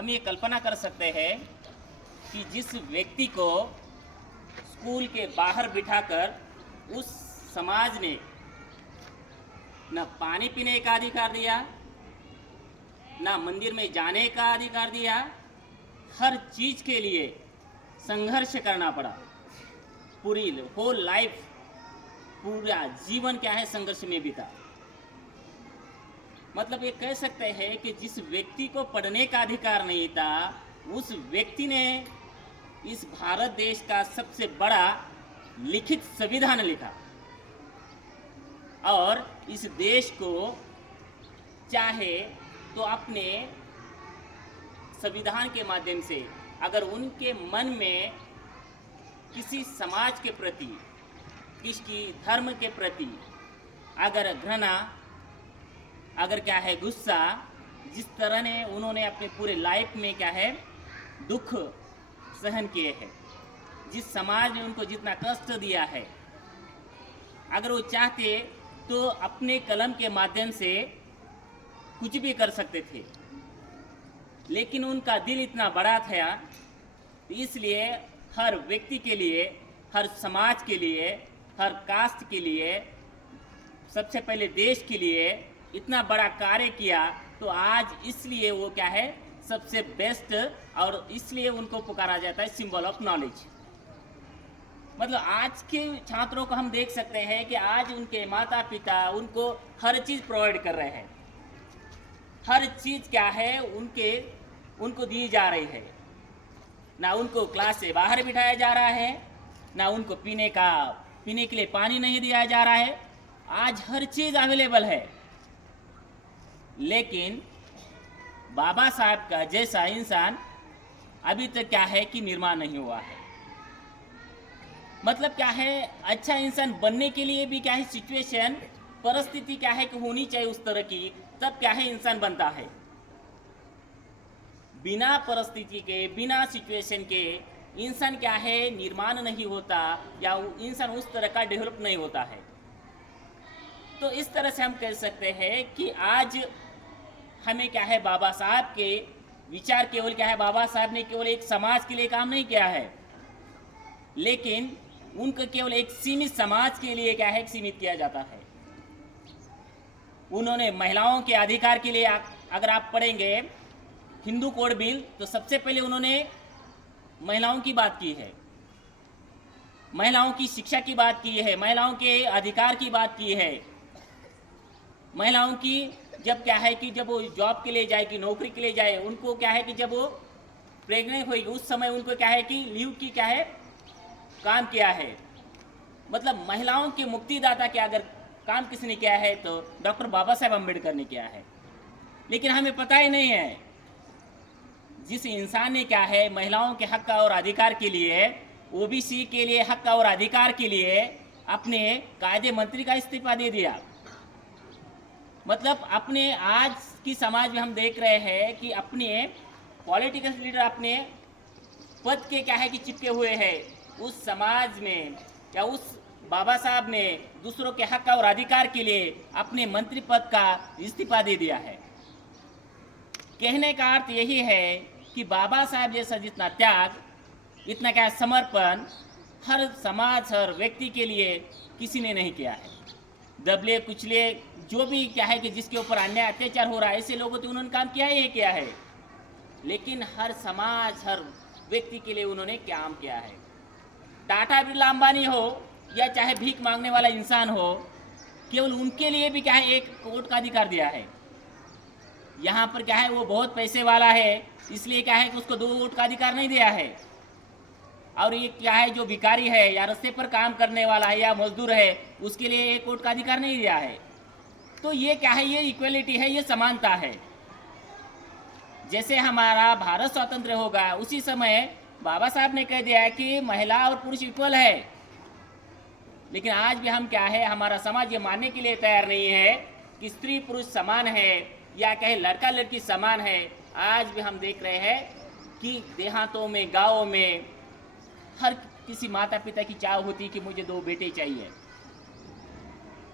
हम ये कल्पना कर सकते हैं कि जिस व्यक्ति को स्कूल के बाहर बिठाकर उस समाज ने न पानी पीने का अधिकार दिया, न मंदिर में जाने का अधिकार दिया, हर चीज के लिए संघर्ष करना पड़ा। पूरी होल लाइफ, पूरा जीवन क्या है संघर्ष में बीता। मतलब ये कह सकते हैं कि जिस व्यक्ति को पढ़ने का अधिकार नहीं था, उस व्यक्ति ने इस भारत देश का सबसे बड़ा लिखित संविधान लिखा और इस देश को चाहे तो अपने संविधान के माध्यम से अगर उनके मन में किसी समाज के प्रति, किसी धर्म के प्रति अगर घृणा, अगर क्या है गुस्सा, जिस तरह ने उन्होंने अपने पूरे लाइफ में क्या है दुख सहन किए हैं, जिस समाज ने उनको जितना कष्ट दिया है, अगर वो चाहते तो अपने कलम के माध्यम से कुछ भी कर सकते थे, लेकिन उनका दिल इतना बड़ा था, इसलिए हर व्यक्ति के लिए, हर समाज के लिए, हर कास्ट के लिए, सबसे पहले देश के लिए इतना बड़ा कार्य किया। तो आज इसलिए वो क्या है सबसे बेस्ट, और इसलिए उनको पुकारा जाता है सिंबल ऑफ नॉलेज। मतलब आज के छात्रों को हम देख सकते हैं कि आज उनके माता पिता उनको हर चीज़ प्रोवाइड कर रहे हैं, हर चीज़ क्या है उनको दी जा रही है। ना उनको क्लास से बाहर बिठाया जा रहा है, ना उनको पीने के लिए पानी नहीं दिया जा रहा है। आज हर चीज़ अवेलेबल है, लेकिन बाबा साहब का जैसा इंसान अभी तक क्या है कि निर्माण नहीं हुआ है। मतलब क्या है, अच्छा इंसान बनने के लिए भी क्या है सिचुएशन, परिस्थिति क्या है कि होनी चाहिए उस तरह की, तब क्या है इंसान बनता है। बिना परिस्थिति के, बिना सिचुएशन के इंसान क्या है निर्माण नहीं होता, या इंसान उस तरह का डेवलप नहीं होता है। तो इस तरह से हम कह सकते हैं कि आज हमें क्या है बाबा साहब के विचार केवल क्या है, बाबा साहब ने केवल एक समाज के लिए काम नहीं किया है, लेकिन उनको केवल एक सीमित समाज के लिए क्या है सीमित किया जाता है। उन्होंने महिलाओं के अधिकार के लिए अगर आप पढ़ेंगे हिंदू कोड बिल, तो सबसे पहले उन्होंने महिलाओं की बात की है, महिलाओं की शिक्षा की बात की है, महिलाओं के अधिकार की बात की है, महिलाओं की जब क्या है कि जब वो जॉब के लिए जाएगी, नौकरी के लिए जाए, उनको क्या है कि जब वो प्रेग्नेंट होगी उस समय उनको क्या है कि लीव की क्या है काम किया है। मतलब महिलाओं के मुक्तिदाता के अगर काम किसने किया है तो डॉक्टर बाबा साहेब अम्बेडकर ने किया है। लेकिन हमें पता ही नहीं है जिस इंसान ने क्या है महिलाओं के हक और अधिकार के लिए, ओबीसी के लिए हक और अधिकार के लिए अपने कायदे मंत्री का इस्तीफा दे दिया। मतलब अपने आज की समाज में हम देख रहे हैं कि अपने पॉलिटिकल लीडर अपने पद के क्या है कि चिपके हुए हैं उस समाज में, या उस बाबा साहब ने दूसरों के हक और अधिकार के लिए अपने मंत्री पद का इस्तीफा दे दिया है। कहने का अर्थ यही है कि बाबा साहब जैसा जितना त्याग, इतना क्या समर्पण हर समाज, हर व्यक्ति के लिए किसी ने नहीं किया है। दबले कुचले जो भी क्या है कि जिसके ऊपर अन्याय अत्याचार हो रहा है, ऐसे लोगों तो उन्होंने काम किया ही किया है, लेकिन हर समाज, हर व्यक्ति के लिए उन्होंने काम किया है। टाटा बिरला अंबानी हो या चाहे भीख मांगने वाला इंसान हो, केवल उनके लिए भी क्या है एक वोट का अधिकार दिया है। यहाँ पर क्या है वो बहुत पैसे वाला है, इसलिए क्या है कि उसको 2 वोट का अधिकार नहीं दिया है, और ये क्या है जो भिखारी है या रास्ते पर काम करने वाला है या मजदूर है उसके लिए 1 वोट का अधिकार नहीं दिया है। तो ये क्या है, ये इक्वलिटी है, ये समानता है। जैसे हमारा भारत स्वतंत्र होगा उसी समय बाबा साहब ने कह दिया है कि महिला और पुरुष इक्वल है, लेकिन आज भी हम क्या है हमारा समाज ये मानने के लिए तैयार नहीं है कि स्त्री पुरुष समान है या कहे लड़का लड़की समान है। आज भी हम देख रहे हैं कि देहातों में, गाँवों में हर किसी माता पिता की चाह होती है कि मुझे 2 बेटे चाहिए,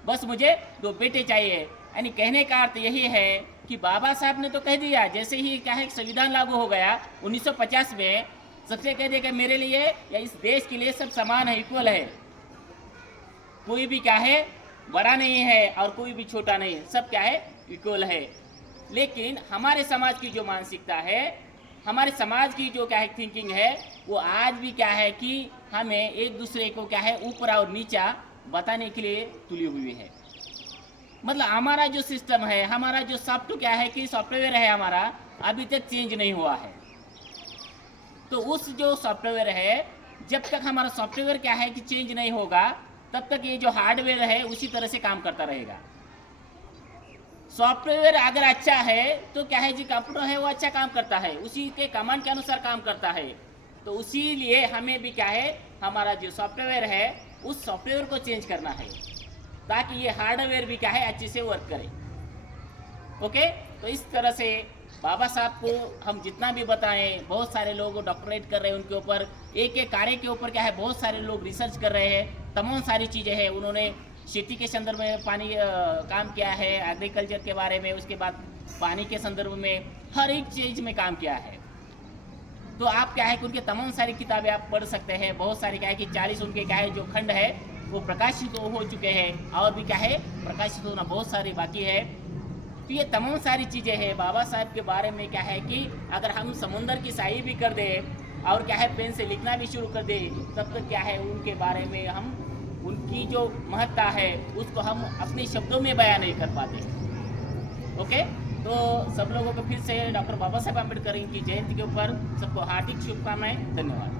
बस मुझे 2 बेटे चाहिए। यानी कहने का अर्थ यही है कि बाबा साहब ने तो कह दिया, जैसे ही क्या है संविधान लागू हो गया 1950 में, सबसे कह दिया कि मेरे लिए या इस देश के लिए सब समान है, इक्वल है, कोई भी क्या है बड़ा नहीं है और कोई भी छोटा नहीं, सब क्या है इक्वल है। लेकिन हमारे समाज की जो मानसिकता है, हमारे समाज की जो क्या है थिंकिंग है, वो आज भी क्या है कि हमें एक दूसरे को क्या है ऊपर और नीचा बताने के लिए तुली हुई है। मतलब हमारा जो सिस्टम है, हमारा जो सॉफ्ट क्या है कि सॉफ्टवेयर है हमारा, अभी तक चेंज नहीं हुआ है। तो उस जो सॉफ्टवेयर है, जब तक हमारा सॉफ्टवेयर क्या है कि चेंज नहीं होगा, तब तक ये जो हार्डवेयर है उसी तरह से काम करता रहेगा। सॉफ्टवेयर अगर अच्छा है तो क्या है जी कंप्यूटर है वो अच्छा काम करता है, उसी के कमांड के अनुसार काम करता है। तो उसी लिए हमें भी क्या है हमारा जो सॉफ्टवेयर है उस सॉफ्टवेयर को चेंज करना है, ताकि ये हार्डवेयर भी क्या है अच्छे से वर्क करे। ओके, तो इस तरह से बाबा साहब को हम जितना भी बताएं, बहुत सारे लोग डॉक्टरेट कर रहे हैं उनके ऊपर, एक एक कार्य के ऊपर क्या है बहुत सारे लोग रिसर्च कर रहे हैं, तमाम सारी चीज़ें हैं। उन्होंने खेती के संदर्भ में पानी काम किया है, एग्रीकल्चर के बारे में, उसके बाद पानी के संदर्भ में हर एक चीज़ में काम किया है। तो आप क्या है कि उनके तमाम सारी किताबें आप पढ़ सकते हैं। बहुत सारी क्या है कि 40 उनके क्या है जो खंड है वो प्रकाशित हो चुके हैं, और भी क्या है प्रकाशित होना बहुत सारी बाकी है। तो ये तमाम सारी चीज़ें हैं बाबा साहब के बारे में। क्या है कि अगर हम समुंदर की स्याही भी कर दें और क्या है पेन से लिखना भी शुरू कर दें, तब तक क्या है उनके बारे में हम उनकी जो महत्ता है उसको हम अपने शब्दों में बयान नहीं कर पाते। ओके, तो सब लोगों को फिर से डॉक्टर बाबा साहब अम्बेडकर की जयंती के ऊपर सबको हार्दिक शुभकामनाएं। धन्यवाद।